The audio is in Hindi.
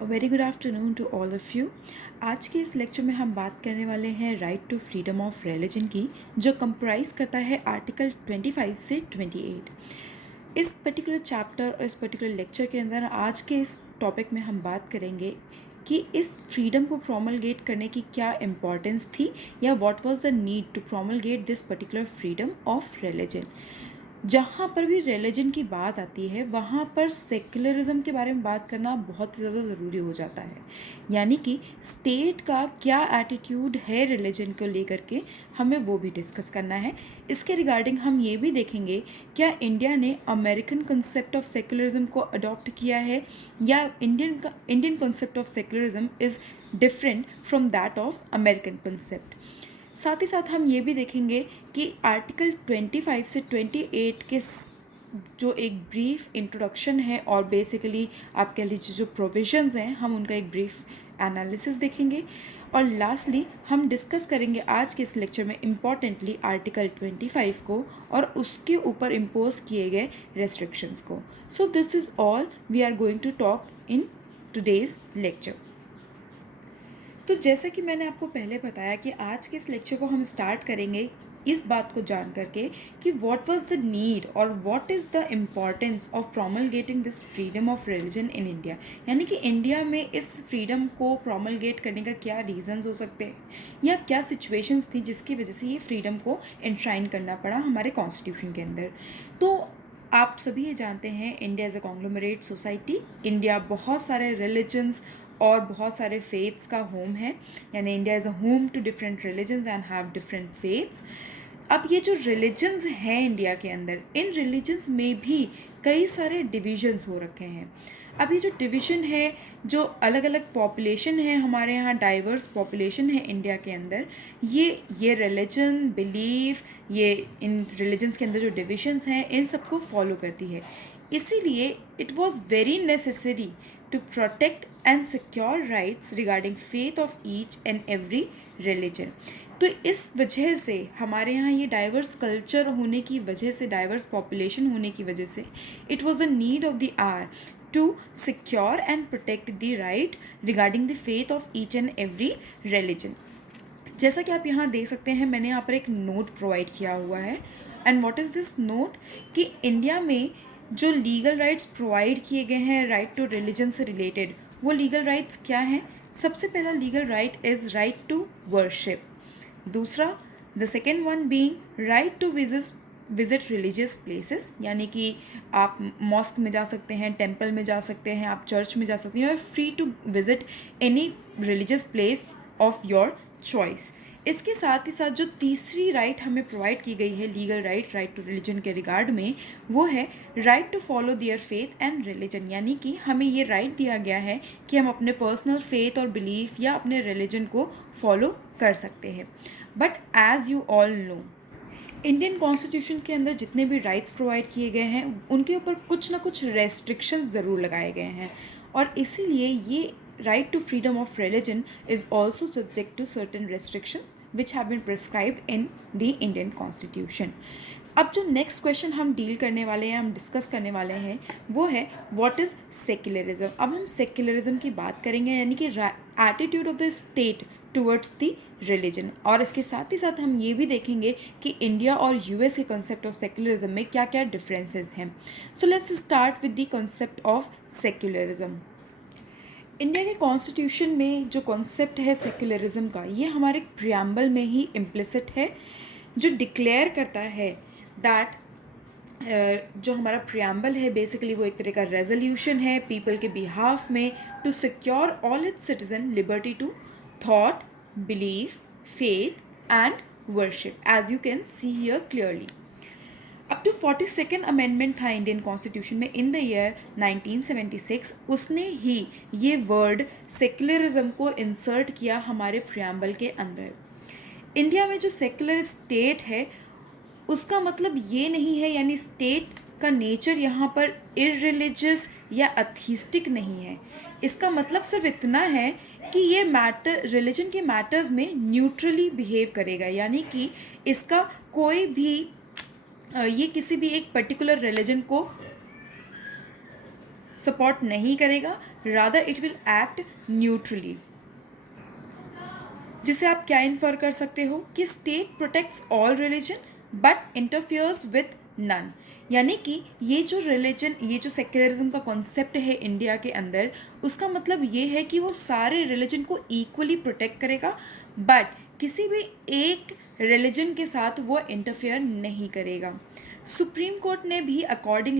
Very good afternoon to all of you. आज के इस लेक्चर में हम बात करने वाले हैं right to freedom of religion की, जो कंप्राइज करता है आर्टिकल 25 से 28। इस पर्टिकुलर चैप्टर और इस पर्टिकुलर लेक्चर के अंदर आज के इस टॉपिक में हम बात करेंगे कि इस फ्रीडम को प्रोमलगेट करने की क्या इम्पोर्टेंस थी, या what was the need to promulgate this particular freedom of religion. जहाँ पर भी रिलीजन की बात आती है वहाँ पर सेक्युलरिज्म के बारे में बात करना बहुत ज़्यादा ज़रूरी हो जाता है। यानी कि स्टेट का क्या एटीट्यूड है रिलीजन को लेकर के, हमें वो भी डिस्कस करना है। इसके रिगार्डिंग हम ये भी देखेंगे क्या इंडिया ने अमेरिकन कंसेप्ट ऑफ सेक्युलरिज्म को अडॉप्ट किया है, या Indian concept of secularism is different from that of American concept. साथ ही साथ हम ये भी देखेंगे कि आर्टिकल 25 से 28 के जो एक ब्रीफ इंट्रोडक्शन है और बेसिकली आप कह लीजिए जो प्रोविजंस हैं, हम उनका एक ब्रीफ एनालिसिस देखेंगे। और लास्टली हम डिस्कस करेंगे आज के इस लेक्चर में इम्पॉर्टेंटली आर्टिकल 25 को और उसके ऊपर इम्पोज किए गए रेस्ट्रिक्शंस को। So this is all we are going to talk in today's lecture. तो जैसा कि मैंने आपको पहले बताया कि आज के इस लेक्चर को हम स्टार्ट करेंगे इस बात को जान करके कि व्हाट वाज द नीड और what is the importance of promulgating this freedom of religion in India. यानी कि इंडिया में इस फ्रीडम को प्रोमलगेट करने का क्या रीजंस हो सकते हैं, या क्या सिचुएशंस थी जिसकी वजह से ये फ्रीडम को एंश्राइन करना पड़ा हमारे कॉन्स्टिट्यूशन के अंदर। तो आप सभी ये जानते हैं India as a conglomerate society. India बहुत सारे रिलीजन्स और बहुत सारे फेथ्स का होम है, यानी India is a home to different religions and have different faiths. अब ये जो रिलीजन्स हैं इंडिया के अंदर, इन रिलीजन्स में भी कई सारे डिविजन्स हो रखे हैं। अब ये जो डिवीज़न है, जो अलग अलग पॉपुलेशन है हमारे यहाँ, डाइवर्स पॉपुलेशन है इंडिया के अंदर, ये रिलीजन बिलीफ, ये इन रिलीजन्स के अंदर जो डिविजन्स हैं इन सबको फॉलो करती है। इसीलिए it was very necessary to protect and secure rights regarding faith of each and every religion। तो इस वजह से हमारे यहाँ ये डाइवर्स कल्चर होने की वजह से, डाइवर्स पॉपुलेशन होने की वजह से, it was the need of the hour to secure and protect the right regarding the faith of each and every religion. जैसा कि आप यहाँ देख सकते हैं, मैंने यहाँ पर एक नोट प्रोवाइड किया हुआ है। And what is this note कि इंडिया में जो लीगल राइट्स प्रोवाइड किए गए हैं राइट टू रिलीजन से रिलेटेड, वो लीगल राइट्स क्या हैं। सबसे पहला legal right is right to worship. दूसरा, the second one being right to visit religious places, यानी कि आप मॉस्क में जा सकते हैं, टेम्पल में जा सकते हैं, आप चर्च में जा सकते हैं, you are free to visit any religious place of your choice. इसके साथ ही साथ जो तीसरी राइट हमें प्रोवाइड की गई है, लीगल राइट टू रिलीजन के रिगार्ड में, वो है right to follow their faith and religion. यानी कि हमें ये राइट दिया गया है कि हम अपने पर्सनल फेथ और बिलीफ या अपने रिलीजन को फॉलो कर सकते हैं। But as you all know, Indian constitution के अंदर जितने भी राइट्स प्रोवाइड किए गए हैं उनके ऊपर कुछ ना कुछ रेस्ट्रिक्शंस ज़रूर लगाए गए हैं, और इसीलिए ये right to freedom of religion is also subject to certain restrictions which have been prescribed in the Indian Constitution। अब जो नेक्स्ट क्वेश्चन हम डील करने वाले हैं, हम डिस्कस करने वाले हैं, वो है व्हाट इज़ सेक्युलरिज्म। अब हम सेक्युलरिज्म की बात करेंगे, यानी कि attitude of the state towards the religion. और इसके साथ ही साथ हम ये भी देखेंगे कि इंडिया और यूएस के कंसेप्ट ऑफ सेक्युलरिज्म में क्या क्या डिफरेंसेस हैं। So let's start with the concept of secularism. India के कॉन्स्टिट्यूशन में जो कॉन्सेप्ट है सेक्युलरिज्म का, ये हमारे प्रियम्बल में ही इम्प्लिसिट है, जो डिक्लेयर करता है दैट जो हमारा प्रियम्बल है बेसिकली वो एक तरह का रेजोल्यूशन है पीपल के बिहाफ में, to secure all its citizen liberty to thought, belief, faith and worship, as you can see here clearly. Up to 42nd amendment था इंडियन कॉन्स्टिट्यूशन में इन द ईयर 1976। उसने ही ये वर्ड सेक्युलरिज्म को इंसर्ट किया हमारे प्रियम्बल के अंदर। इंडिया में जो सेक्युलर स्टेट है उसका मतलब ये नहीं है, यानी स्टेट का नेचर यहाँ पर इररिलीजियस या अथीस्टिक नहीं है। इसका मतलब सिर्फ इतना है कि ये मैटर रिलीजन के मैटर्स में न्यूट्रली बिहेव करेगा, यानी कि इसका कोई भी ये किसी भी एक पर्टिकुलर रिलीजन को सपोर्ट नहीं करेगा, rather it will act neutrally. जिसे आप क्या इन्फर कर सकते हो कि state protects all religion but interferes with none. यानी कि ये जो रिलीजन, ये जो सेक्युलरिज्म का कॉन्सेप्ट है इंडिया के अंदर, उसका मतलब ये है कि वो सारे रिलीजन को इक्वली प्रोटेक्ट करेगा, बट किसी भी एक रिलीजन के साथ वो इंटरफेयर नहीं करेगा। सुप्रीम कोर्ट ने भी अकॉर्डिंग